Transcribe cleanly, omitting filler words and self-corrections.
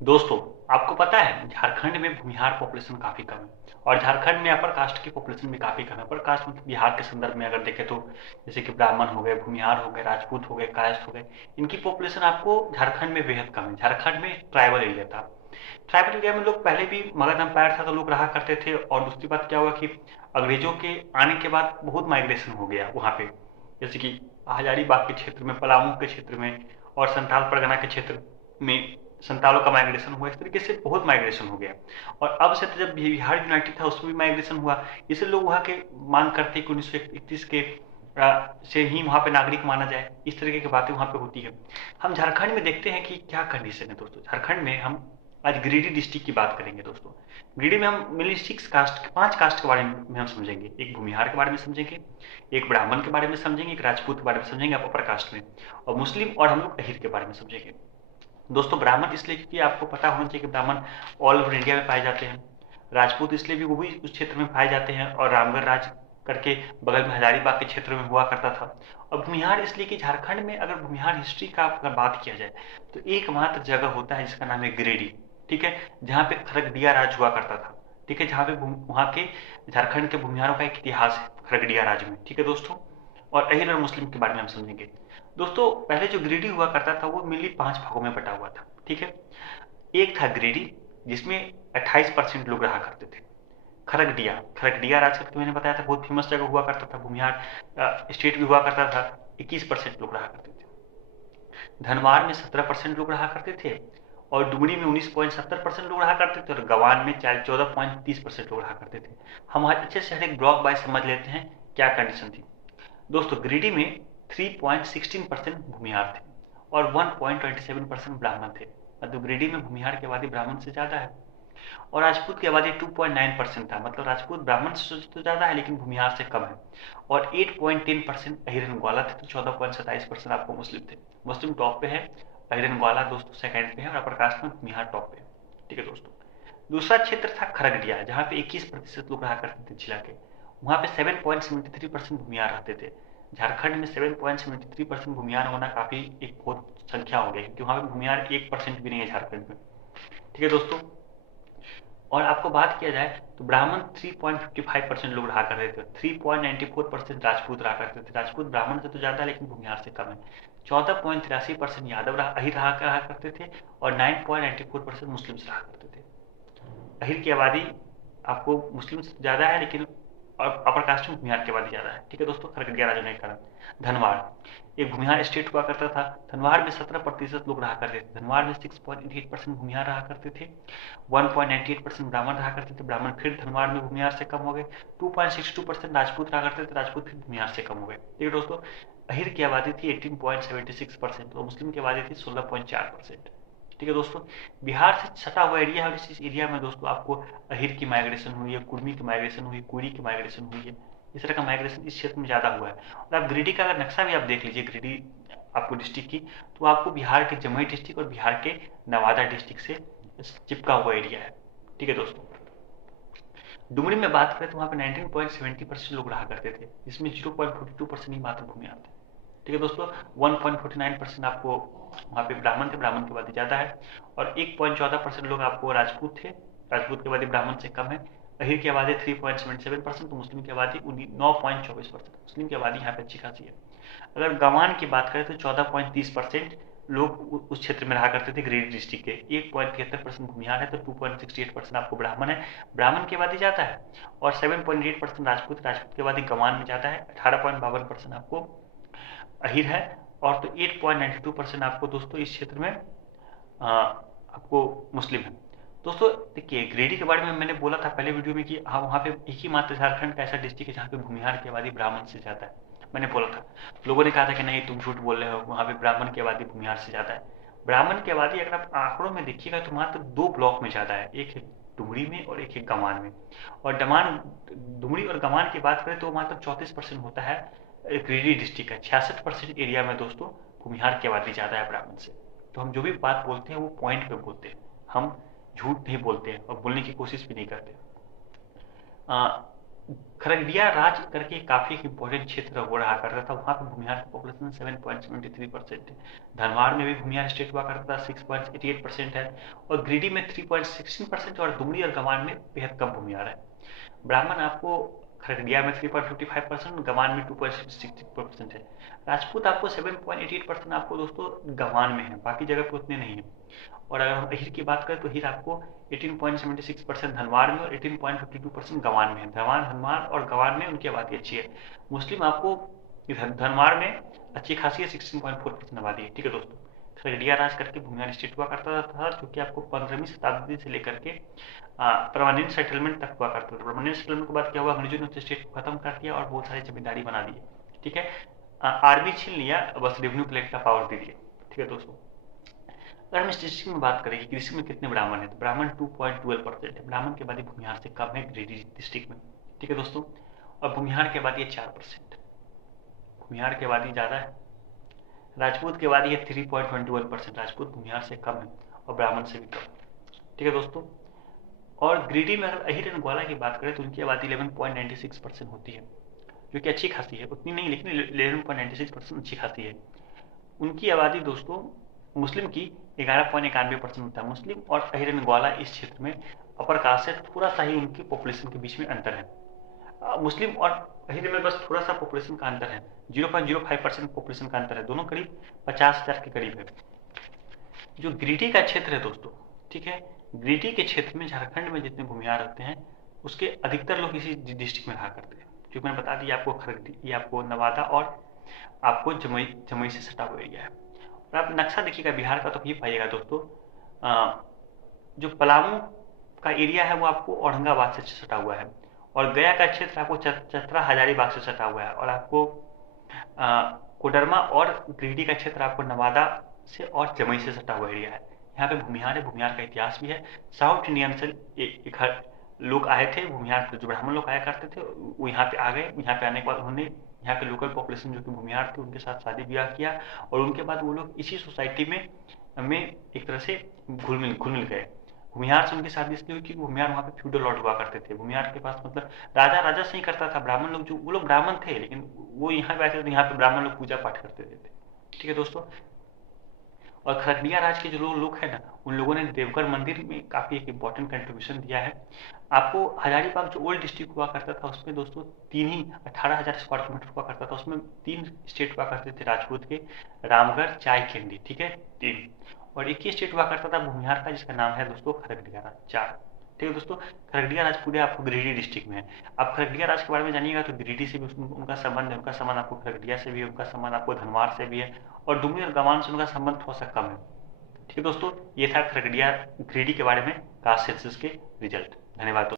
दोस्तों, आपको पता है झारखंड में भूमिहार पॉपुलेशन काफी कम है और झारखंड में अपर कास्ट की पॉपुलेशन भी काफी कम है। अपर कास्ट मतलब बिहार के संदर्भ में अगर देखें तो जैसे कि ब्राह्मण हो गए, भूमिहार हो गए, राजपूत हो गए, कायस्थ हो गए, इनकी पॉपुलेशन आपको झारखंड में बेहद कम है। झारखंड में ट्राइबल एरिया था। ट्राइबल एरिया में लोग पहले भी मगध एम्पायर था तो लोग रहा करते थे। और दूसरी बात क्या हुआ कि अंग्रेजों के आने के बाद बहुत माइग्रेशन हो गया वहाँ पे, जैसे कि हजारीबाग के क्षेत्र में, पलामू के क्षेत्र में और संथाल परगना के क्षेत्र में संतालों का माइग्रेशन हुआ। इस तरीके से बहुत माइग्रेशन हो गया। और अब से तो जब बिहार यूनाइटेड था उसमें भी माइग्रेशन हुआ। इसलिए लोग वहाँ के मांग करते हैं कि 1931 के से ही वहाँ पे नागरिक माना जाए। इस तरीके की बातें वहाँ पे होती है। हम झारखंड में देखते हैं कि क्या कंडीशन है दोस्तों। झारखंड में हम आज गिरिडीह डिस्ट्रिक्ट की बात करेंगे दोस्तों। गिरिडीह में हम मेनली सिक्स कास्ट, पांच कास्ट के बारे में हम समझेंगे। एक भूमिहार के बारे में समझेंगे, एक ब्राह्मण के बारे में समझेंगे, एक राजपूत के बारे में समझेंगे आप अपर कास्ट में, और मुस्लिम और हम लोग अहिर के बारे में समझेंगे। दोस्तों, ब्राह्मण इसलिए क्योंकि आपको पता होना चाहिए कि ब्राह्मण ऑल ओवर इंडिया में पाए जाते हैं। राजपूत इसलिए भी वो भी उस क्षेत्र में पाए जाते हैं और रामगढ़ राज करके बगल में हजारीबाग के क्षेत्र में हुआ करता था। और भूमिहार इसलिए कि झारखंड में अगर भूमिहार हिस्ट्री का अगर बात किया जाए तो एकमात्र जगह होता है जिसका नाम है गिरिडीह। ठीक है, जहाँ पे खरगडिया राज हुआ करता था। ठीक है, जहाँ पे वहाँ के झारखंड के भूमिहारों का एक इतिहास है खरगडिया राज में। ठीक है दोस्तों, और अहिर और मुस्लिम के बारे में हम समझेंगे। दोस्तों, पहले जो गिरिडीह हुआ करता था वो मेनली 5 भागों में बटा हुआ था। ठीक है, एक था गिरिडीह जिसमें 28% लोग रहा करते थे। खरगडिया, खरगडिया राज करके मैंने बताया था बहुत फेमस जगह हुआ करता था। भूमिहार स्टेट भी हुआ करता था। 21% लोग रहा करते थे। धनवार में 17% लोग रहा करते थे और डुमरी में 19.70% लोग रहा करते थे और गवान में 14.30% लोग रहा करते थे। हम आज अच्छे से हर एक ब्लॉक वाइज समझ लेते हैं क्या कंडीशन थी। दोस्तों, गिरिडीह में 3.16% भूमिहार थे और 1.27% ब्राह्मण थे। मतलब गिरिडीह में भूमिहार की आबादी ब्राह्मण से ज्यादा है। और राजपूत की आबादी 2.9% था। मतलब राजपूत ब्राह्मण से तो ज्यादा है लेकिन भूमिहार से कम है। और 8.10% अहिरन ग्वाला थे तो 14.27% आपको मुस्लिम थे। मुस्लिम टॉप पे है, अहिरन ग्वाला दोस्तों सेकंड पे है और अपर कास्ट में भूमिहार टॉप पे है। ठीक है दोस्तों, दूसरा क्षेत्र था खरगडिया जहाँ पे 21% लोग रहा करते थे जिला के। वहाँ पे 7.73% भूमिहार रहते थे। झारखंड में 7.73% भूमिहार होना काफी एक बहुत संख्या हो गई क्योंकि वहाँ पे भूमिहार 1% भी नहीं है झारखंड में। ठीक है दोस्तों, और आपको बात किया जाए तो ब्राह्मण 3.55% लोग रहा करते थे। 3.94% राजपूत रहा करते थे। राजपूत ब्राह्मण से तो ज्यादा है लेकिन भूमिहार से कम है। 14.83% यादव रहा करते थे और 9.94% मुस्लिम रहा करते थे। अहिर की आबादी आपको मुस्लिम से ज्यादा है लेकिन अपर कास्ट में भूमिहार की आबादी ज्यादा है। ठीक है दोस्तों, खरगडिया राजा ने कारण। धनवार एक भूमिहार स्टेट हुआ करता था। धनवार में 17% लोग रहा करते थे। धनवार में 6.88% भूमिहार रहा करते थे। 1.98% ब्राह्मण रहा करते थे। ब्राह्मण फिर धनवार में भूमिहार से कम हो गए। 2.62% राजपूत रहा करते थे। राजपूत फिर भूमिहार से कम हो गए। ठीक है दोस्तों, अहिर की आबादी थी 18.76% और मुस्लिम की आबादी थी 16.4%। ठीक है दोस्तों, बिहार से सटा हुआ एरिया है और इस एरिया में दोस्तों आपको अहिर की माइग्रेशन हुई है, कुर्मी की माइग्रेशन हुई है, कुरी की माइग्रेशन हुई है। इस तरह का माइग्रेशन इस क्षेत्र में ज्यादा हुआ है। और आप गिरिडीह का अगर नक्शा भी आप देख लीजिए, गिरिडीह आपको डिस्ट्रिक्ट की, तो आपको बिहार के जमुई डिस्ट्रिक्ट और बिहार के नवादा डिस्ट्रिक्ट से चिपका हुआ एरिया है। ठीक है दोस्तों, डुमरी में बात करें तो वहाँ पे 19.70% लोग रहा करते थे जिसमें 0.42% ही मात्र भूमि आते। ठीक है दोस्तों, 1.49% आपको वहाँ पे ब्राह्मण थे, ब्राह्मण की आबादी ज्यादा है। और 1.14% लोग आपको राजपूत थे, राजपूत की आबादी ब्राह्मण से कम है। अहिर की आबादी 3.77%, तो मुस्लिम की आबादी 9.24%। मुस्लिम की आबादी यहाँ पे अच्छी खासी है। अगर गंवान की बात करें तो 14.30% लोग उस क्षेत्र में रहा करते थे गिरिडीह डिस्ट्रिक्ट के। 1.73% भूमिहार है तो 2.68% आपको ब्राह्मण है, ब्राह्मण की आबादी ज्यादा है। और 7.8% राजपूत, राजपूत की आबादी गंवान में ज्यादा है। 18.52% आपको अहिर है। और तो 8.92% आपको दोस्तों इस क्षेत्र में आपको मुस्लिम है। दोस्तों देखिए, गिरिडीह के बारे में मैंने बोला था पहले वीडियो में कि हाँ वहाँ पे एक ही मात्र झारखंड का ऐसा डिस्ट्रिक्ट है जहाँ पे भूमिहार की आबादी ब्राह्मण से ज्यादा है। मैंने बोला था, लोगों ने कहा था कि नहीं तुम झूठ बोल रहे हो, वहाँ पे ब्राह्मण की आबादी भूमिहार से ज्यादा है। ब्राह्मण की आबादी अगर आप आंकड़ों में देखिएगा तो मात्र 2 ब्लॉक में ज्यादा है, एक है डुमरी में और एक है गंवान में। और डमान डुमरी और गंवान की बात करें तो मात्र 34% होता है। गिरिडीह डिस्ट्रिक्ट है 66% एरिया में दोस्तों भूमिहार की आबादी ज्यादा है ब्राह्मण से। तो हम जो भी बात बोलते हैं वो पॉइंट पे बोलते हैं, हम झूठ नहीं बोलते हैं और बोलने की कोशिश भी नहीं करते। खगड़िया राज करके काफी एक इंपॉर्टेंट क्षेत्र वो रहा करता था। वहाँ पे भूमिहार की पॉपुलेशन 7.73% है। धनबाद में भी भूमिहार स्टेट हुआ करता था, 6.88% है। और गिरिडीह में 3.16% और दुमरी और गंवार में बेहद कम भूमिहार है। ब्राह्मण आपको खगड़िया में 3.55%, गंवार में 2.64% है। राजपूत आपको 7.88% आपको दोस्तों गंवार में है, बाकी जगह पे उतने नहीं है। और अगर हम अहीर की बात करें तो अहीर आपको 18.76% धनवार में और 18.52% गंवार में है। धनवार और गंवार में उनकी आबादी अच्छी है। मुस्लिम आपको धनवार में अच्छी खासी है, 16.4% आबादी है। ठीक है दोस्तों, खगड़िया राज करके भूमिहार स्टेट हुआ करता था, जो कि आपको 15वीं शताब्दी से लेकर के परमानेंट सेटलमेंट तक हुआ करता था। परमानेंट सेटलमेंट के बाद क्या हुआ, अंग्रेजों ने स्टेट को खत्म कर दिया और बहुत सारी जमींदारी बना दी। ठीक है, आर्मी छीन लिया, बस रेवेन्यू कलेक्ट का पावर दे दिया। ठीक है दोस्तों, अगर हम इस डिस्ट्रिक्ट में बात करें कि कृषि में कितने ब्राह्मण है, तो ब्राह्मण 2.12% है। ब्राह्मण की आबादी भूमिहार से कम है गिरिडीह डिस्ट्रिक्ट में। ठीक है दोस्तों, और भूमिहार की आबादी है 4%। भूमिहार की आबादी ज़्यादा है। राजपूत की आबादी है 3.21%। राजपूत भूमिहार से कम है और ब्राह्मण से भी कम। ठीक है दोस्तों, और गिरिडीह में अगर अहीर एंड ग्वाला की बात करें तो उनकी आबादी 11.96% होती है, जो कि अच्छी खासी है। उतनी नहीं, लेकिन 11.96% अच्छी खासी है। उनकी आबादी दोस्तों मुस्लिम की 11.91% होता है। मुस्लिम और अहीर एंड ग्वाला इस क्षेत्र में अपर कास्ट से थोड़ा सा ही उनकी पॉपुलेशन के बीच में अंतर है। मुस्लिम और अहीर में बस थोड़ा सा पॉपुलेशन का अंतर है, 0.05% पॉपुलेशन का अंतर है। दोनों करीब 50,000 के करीब है। जो गिरिडीह का क्षेत्र है दोस्तों, ठीक है, गिरिडीह के क्षेत्र में झारखंड में जितने भूमिहार रहते हैं उसके अधिकतर लोग इसी डिस्ट्रिक्ट में रहा करते हैं। जो मैंने बता दिया आपको, खगड़िया, ये आपको नवादा और आपको जमुई से सटा हुआ एरिया है। और आप नक्शा देखिएगा बिहार का तो ये पाइएगा दोस्तों, जो पलामू का एरिया है वो आपको औरंगाबाद से सटा हुआ है, और गया का क्षेत्र आपको चतरा हजारीबाग से सटा हुआ है, और आपको कोडरमा और गिरिडीह का क्षेत्र आपको नवादा से और जमुई से सटा हुआ एरिया है। यहाँ पे भूमिहार है, भूमिहार का इतिहास भी है। साउथ इंडियन से एक लोग आए थे भूमिहार, जो ब्राह्मण लोग आया करते थे वो यहाँ पे आ गए। यहाँ पे आने के बाद उन्होंने यहाँ के लोकल पॉपुलेशन जो कि भूमिहार थे उनके साथ शादी ब्याह किया, और उनके बाद वो लोग इसी सोसाइटी में एक तरह से घुल मिल गए। भूमिहार से उनकी शादी इसलिए हुई क्योंकि भूमिहार वहाँ पे फ्यूडल लॉर्ड हुआ करते थे। भूमिहार के पास मतलब राजा राजा से ही करता था, ब्राह्मण लोग जो वो लोग ब्राह्मण थे लेकिन वो यहाँ पे आते थे, यहाँ पे ब्राह्मण लोग पूजा पाठ करते थे। ठीक है दोस्तों, और खगड़िया राज के जो लोग हैं ना, उन लोगों ने देवघर मंदिर में काफी एक इंपॉर्टेंट कंट्रीब्यूशन दिया है। आपको हजारीबाग जो ओल्ड डिस्ट्रिक्ट हुआ करता था उसमें दोस्तों 18,000 स्क्वायर किलोमीटर हुआ करता था। उसमें 3 स्टेट हुआ करते थे राजपूत के, रामगढ़, चाय, कैंडी। ठीक है, 3। और एक ही स्टेट हुआ करता था भूमिहार का, जिसका नाम है दोस्तों खगड़िया राज, 4। ठीक है दोस्तों, खगड़िया राज पूरे आपको गिरिडीह डिस्ट्रिक्ट में है। आप खगड़िया राज के बारे में जानिएगा तो गिरिडीह से भी उनका संबंध है, उनका संबंध आपको खगड़िया से भी है, उनका संबंध आपको धनवार से भी है, और डुमरी और गंवार से उनका संबंध थोड़ा सा कम है। ठीक है दोस्तों, ये था खगड़िया गिरिडीह के बारे में कास्ट सेंसस के रिजल्ट। धन्यवाद दोस्तों।